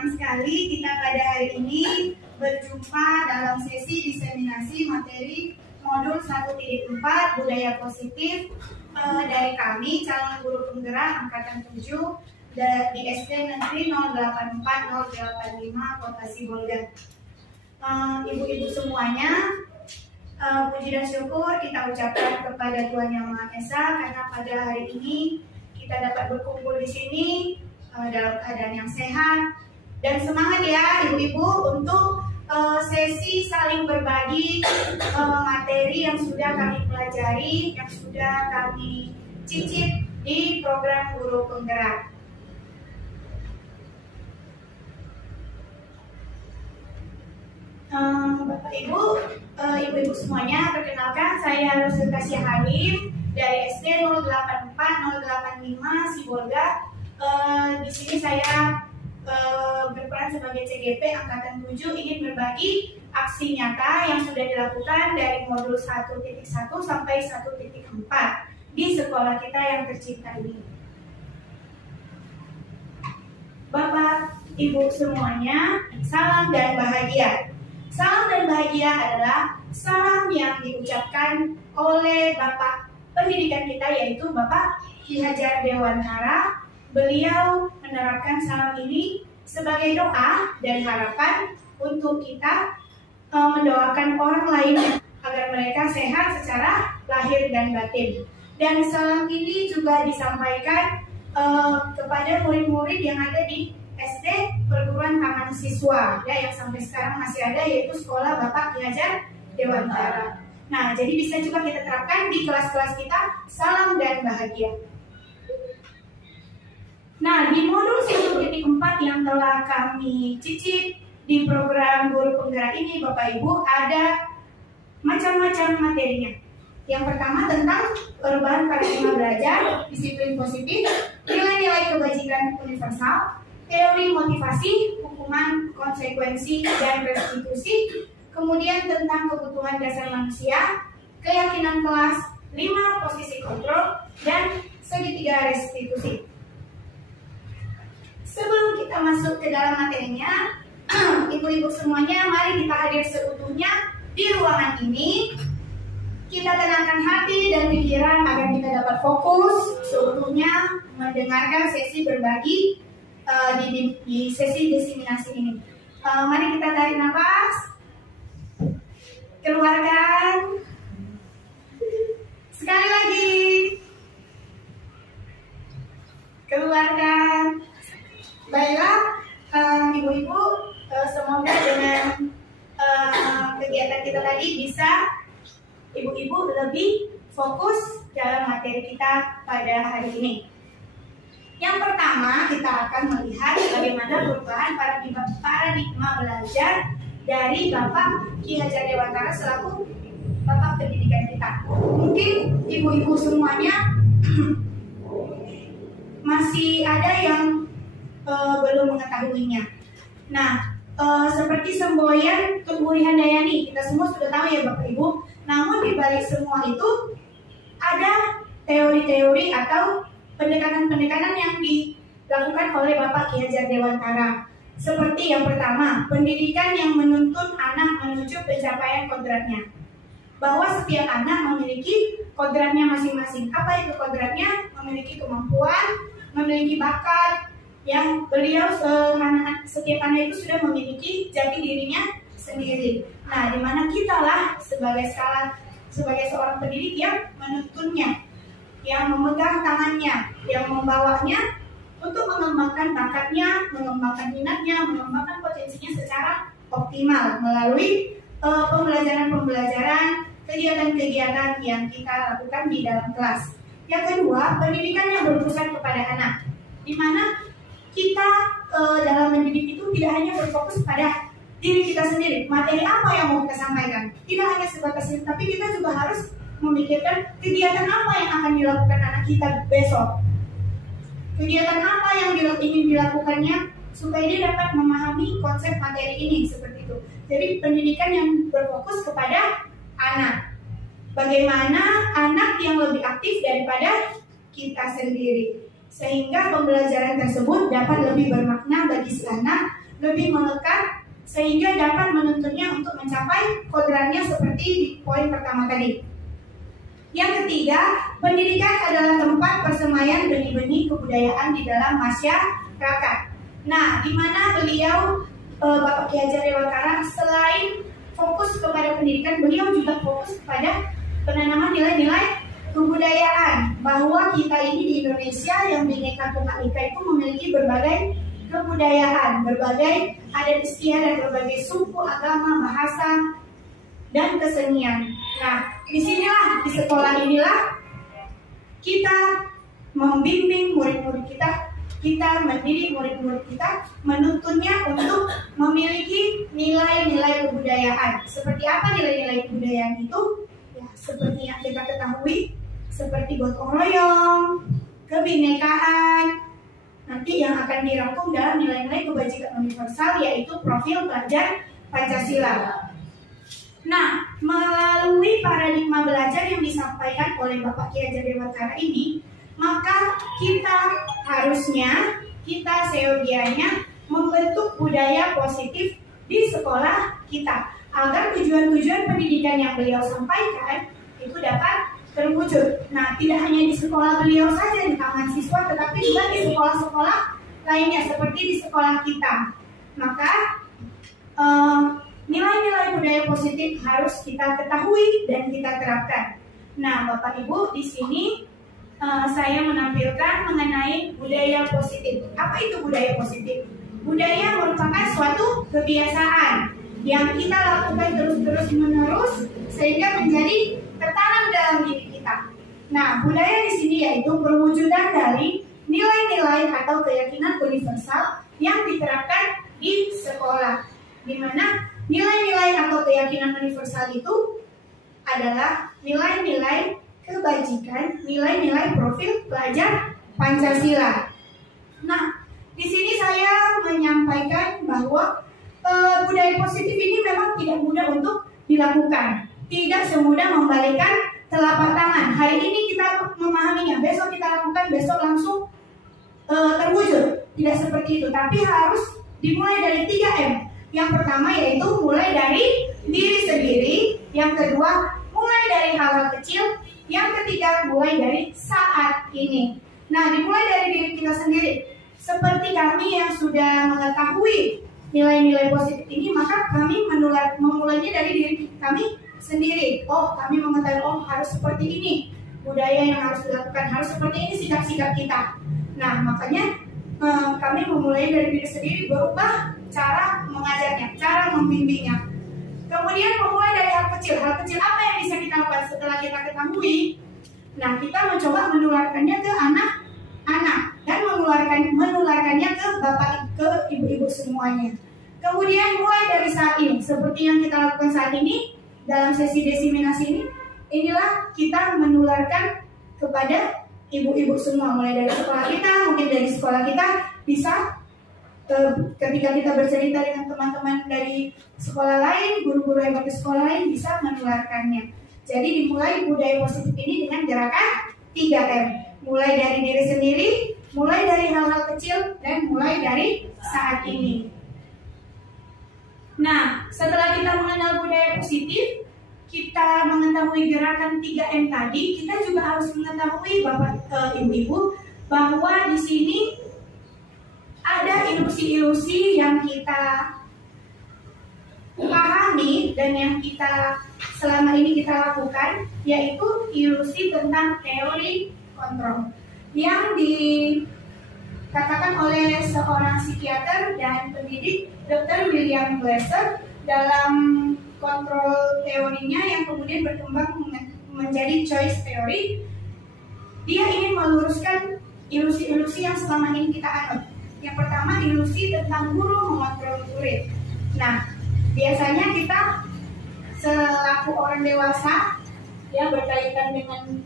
senang sekali kita pada hari ini berjumpa dalam sesi diseminasi materi modul 1.4 budaya positif dari kami calon guru penggerak angkatan 7 di SD Negeri 084085 Kota Sibolga. Ibu-ibu semuanya, puji dan syukur kita ucapkan kepada Tuhan Yang Maha Esa karena pada hari ini kita dapat berkumpul di sini dalam keadaan yang sehat dan semangat ya ibu-ibu untuk sesi saling berbagi materi yang sudah kami pelajari, yang sudah kami cicip di program Guru Penggerak. Bapak Ibu, ibu-ibu semuanya, perkenalkan saya Rosul Kasya Halim dari SD 084085 Sibolga. Di sini saya berperan sebagai CGP Angkatan 7 ingin berbagi aksi nyata yang sudah dilakukan dari modul 1.1 sampai 1.4 di sekolah kita yang tercinta ini. Bapak, Ibu semuanya, salam dan bahagia. Salam dan bahagia adalah salam yang diucapkan oleh Bapak pendidikan kita yaitu Bapak Ki Hajar Dewantara. Beliau menerapkan salam ini sebagai doa dan harapan untuk kita mendoakan orang lain agar mereka sehat secara lahir dan batin. Dan salam ini juga disampaikan kepada murid-murid yang ada di SD Perguruan Taman Siswa ya, yang sampai sekarang masih ada, yaitu sekolah Bapak Ki Hajar Dewantara. Nah, jadi bisa juga kita terapkan di kelas-kelas kita salam dan bahagia. Nah, di modul 1.4 yang telah kami cicip di program Guru Penggerak ini, Bapak Ibu, ada macam-macam materinya. Yang pertama tentang perubahan paradigma belajar, disiplin positif, nilai-nilai kebajikan universal, teori motivasi, hukuman, konsekuensi, dan restitusi, kemudian tentang kebutuhan dasar manusia, keyakinan kelas, 5 posisi kontrol, dan segitiga restitusi. Sebelum kita masuk ke dalam materinya, ibu-ibu semuanya, mari kita hadir seutuhnya di ruangan ini. Kita tenangkan hati dan pikiran agar kita dapat fokus seutuhnya mendengarkan sesi berbagi di sesi diseminasi ini. Mari kita tarik nafas, keluarkan, sekali lagi, keluarkan. Baiklah, ibu-ibu, semoga dengan kegiatan kita tadi bisa ibu-ibu lebih fokus dalam materi kita pada hari ini. Yang pertama, kita akan melihat bagaimana perubahan paradigma belajar dari Bapak Ki Hajar Dewantara selaku Bapak pendidikan kita. Mungkin ibu-ibu semuanya masih ada yang belum mengetahuinya. Nah, seperti semboyan Tubuh Handayani, kita semua sudah tahu ya Bapak Ibu. Namun di balik semua itu ada teori-teori atau pendekatan-pendekatan yang dilakukan oleh Bapak Ki Hajar Dewantara. Seperti yang pertama, pendidikan yang menuntun anak menuju pencapaian kodratnya. Bahwa setiap anak memiliki kodratnya masing-masing. Apa itu kodratnya? Memiliki kemampuan, memiliki bakat, yang beliau setiap anak itu sudah memiliki jati dirinya sendiri. Nah, dimana kita lah sebagai seorang pendidik yang menuntunnya, yang memegang tangannya, yang membawanya untuk mengembangkan bakatnya, mengembangkan minatnya, mengembangkan potensinya secara optimal melalui pembelajaran-pembelajaran, kegiatan-kegiatan yang kita lakukan di dalam kelas. Yang kedua, pendidikan yang berpusat kepada anak, di mana kita dalam mendidik itu tidak hanya berfokus pada diri kita sendiri, materi apa yang mau kita sampaikan, tidak hanya sebatas itu, tapi kita juga harus memikirkan kegiatan apa yang akan dilakukan anak kita besok, kegiatan apa yang ingin dilakukannya supaya dia dapat memahami konsep materi ini, seperti itu. Jadi pendidikan yang berfokus kepada anak, bagaimana anak yang lebih aktif daripada kita sendiri, sehingga pembelajaran tersebut dapat lebih bermakna bagi bagi si anak, lebih melekat, sehingga dapat menuntunnya untuk mencapai kodratnya seperti di poin pertama tadi. Yang ketiga, pendidikan adalah tempat persemaian benih-benih kebudayaan di dalam masyarakat. Nah, di mana beliau Bapak Ki Hajar Dewantara selain fokus kepada pendidikan, beliau juga fokus kepada penanaman nilai-nilai kebudayaan, bahwa kita ini di Indonesia yang Bhinneka Tunggal Ika itu memiliki berbagai kebudayaan, berbagai adat istiadat, berbagai suku, agama, bahasa, dan kesenian. Nah, disinilah, di sekolah inilah kita membimbing murid-murid kita mendidik murid-murid kita, menuntunnya untuk memiliki nilai-nilai kebudayaan. Seperti apa nilai-nilai kebudayaan itu? Ya, seperti yang kita ketahui, seperti gotong royong, kebinekaan, nanti yang akan dirangkum dalam nilai-nilai kebajikan universal, yaitu profil pelajar Pancasila. Nah, melalui paradigma belajar yang disampaikan oleh Bapak Ki Hajar Dewantara ini, maka kita seyogianya membentuk budaya positif di sekolah kita, agar tujuan-tujuan pendidikan yang beliau sampaikan itu dapat terwujud. Nah, tidak hanya di sekolah beliau saja, di taman siswa, tetapi juga di sekolah-sekolah lainnya, seperti di sekolah kita. Maka nilai-nilai budaya positif harus kita ketahui dan kita terapkan. Nah, Bapak Ibu, di sini saya menampilkan mengenai budaya positif. Apa itu budaya positif? Budaya merupakan suatu kebiasaan yang kita lakukan terus-menerus sehingga menjadi tertanam dalam diri kita. Nah, budaya di sini yaitu perwujudan dari nilai-nilai atau keyakinan universal yang diterapkan di sekolah, di mana nilai-nilai atau keyakinan universal itu adalah nilai-nilai kebajikan, nilai-nilai profil pelajar Pancasila. Nah, di sini saya menyampaikan bahwa budaya positif ini memang tidak mudah untuk dilakukan. Tidak semudah membalikkan telapak tangan. Hari ini kita memahaminya, besok kita lakukan, besok langsung terwujud. Tidak seperti itu, tapi harus dimulai dari 3M. Yang pertama yaitu mulai dari diri sendiri, yang kedua mulai dari hal-hal kecil, yang ketiga mulai dari saat ini. Nah, dimulai dari diri kita sendiri. Seperti kami yang sudah mengetahui nilai-nilai positif ini, maka kami memulainya dari diri kami sendiri. Oh, kami mengetahui, oh harus seperti ini budaya yang harus dilakukan, harus seperti ini sikap-sikap kita. Nah, makanya kami memulai dari diri sendiri, berubah cara mengajarnya, cara membimbingnya. Kemudian memulai dari hal kecil. Hal kecil apa yang bisa kita lakukan setelah kita ketahui? Nah, kita mencoba menularkannya ke anak-anak dan menularkannya ke bapak, ke ibu-ibu semuanya. Kemudian mulai dari saat ini, seperti yang kita lakukan saat ini dalam sesi desiminasi ini, inilah kita menularkan kepada ibu-ibu semua, mulai dari sekolah kita, mungkin dari sekolah kita bisa ketika kita bercerita dengan teman-teman dari sekolah lain, guru-guru yang di sekolah lain bisa menularkannya. Jadi dimulai budaya positif ini dengan gerakan 3M. Mulai dari diri sendiri, mulai dari hal-hal kecil, dan mulai dari saat ini. Nah, setelah kita mengenal budaya positif, kita mengetahui gerakan 3M tadi, kita juga harus mengetahui Bapak Ibu-ibu bahwa di sini ada ilusi-ilusi yang kita pahami dan yang kita selama ini kita lakukan, yaitu ilusi tentang teori kontrol yang dikatakan oleh seorang psikiater dan pendidik Dr. William Glasser dalam kontrol teorinya yang kemudian berkembang menjadi choice theory. Dia ingin meluruskan ilusi-ilusi yang selama ini kita anut. Yang pertama, ilusi tentang guru mengontrol murid. Nah, biasanya kita selaku orang dewasa yang berkaitan dengan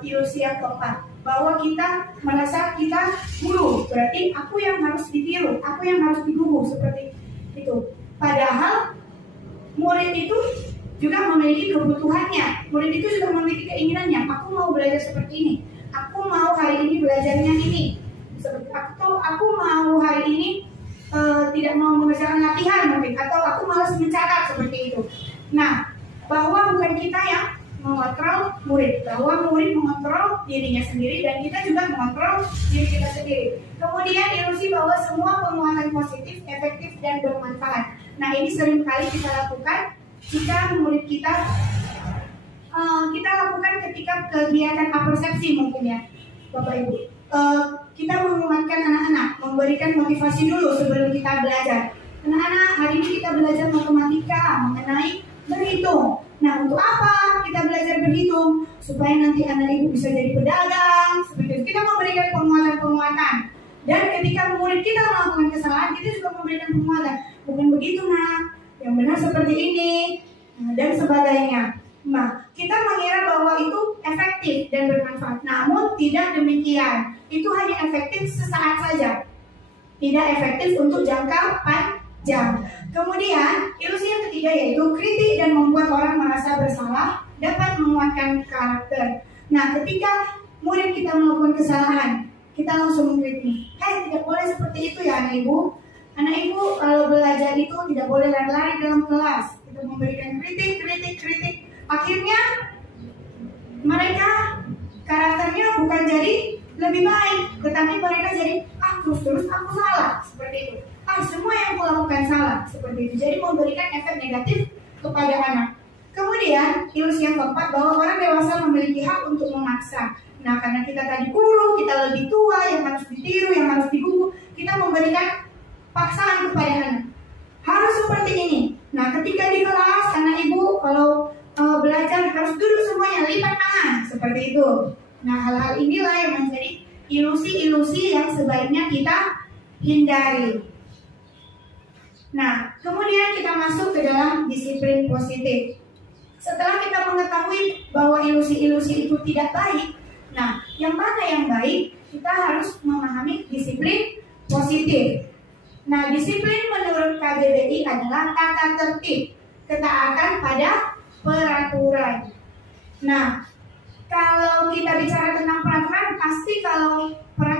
ilusi yang keempat, bahwa kita merasa kita guru, berarti aku yang harus ditiru, aku yang harus diguru, seperti itu. Padahal murid itu juga memiliki kebutuhannya, murid itu juga memiliki keinginannya. Aku mau belajar seperti ini, aku mau hari ini belajarnya ini, seperti aku mau hari ini mencatat seperti itu. Nah, bahwa bukan kita yang mengontrol murid, bahwa murid mengontrol dirinya sendiri dan kita juga mengontrol diri kita sendiri. Kemudian ilusi bahwa semua penguatan positif, efektif dan bermanfaat. Nah, ini sering kali kita lakukan jika murid kita lakukan ketika kegiatan apersepsi mungkin ya, Bapak Ibu. Kita menguatkan anak-anak, memberikan motivasi dulu sebelum kita belajar. Anak-anak, hari ini kita belajar matematika mengenai berhitung. Nah, untuk apa kita belajar berhitung? Supaya nanti anak ibu bisa jadi pedagang. Seperti itu. Kita memberikan penguatan-penguatan. Dan ketika murid kita melakukan kesalahan, kita juga memberikan penguatan. Bukan begitu, nak. Yang benar seperti ini. Nah, dan sebagainya. Nah, kita mengira bahwa itu efektif dan bermanfaat. Namun tidak demikian. Itu hanya efektif sesaat saja. Tidak efektif untuk jangka panjang. Kemudian, ilusi yang ketiga yaitu kritik dan membuat orang merasa bersalah dapat menguatkan karakter. Nah, ketika murid kita melakukan kesalahan, kita langsung mengkritik. Tidak boleh seperti itu ya anak ibu. Anak ibu kalau belajar itu tidak boleh lari-lari dalam kelas. Kita memberikan kritik. Akhirnya mereka karakternya bukan jadi lebih baik, tetapi mereka jadi terus aku salah seperti itu. Semua yang aku lakukan salah seperti itu. Jadi memberikan efek negatif kepada anak. Kemudian ilusi yang keempat bahwa orang dewasa memiliki hak untuk memaksa. Nah, karena kita tadi guru, kita lebih tua, yang harus ditiru, yang harus digugu, kita memberikan paksaan kepada anak. Harus seperti ini. Nah, ketika di kelas anak ibu kalau belajar harus duduk semuanya lipat tangan seperti itu. Nah, hal-hal inilah yang menjadi ilusi-ilusi yang sebaiknya kita hindari. Nah, kemudian kita masuk ke dalam disiplin positif. Setelah kita mengetahui bahwa ilusi-ilusi itu tidak baik, nah, yang mana yang baik? Kita harus memahami disiplin positif. Nah, disiplin menurut KBBI adalah tata tertib, ketaatan pada peraturan. Nah, kalau kita bicara tentang peraturan, pasti kalau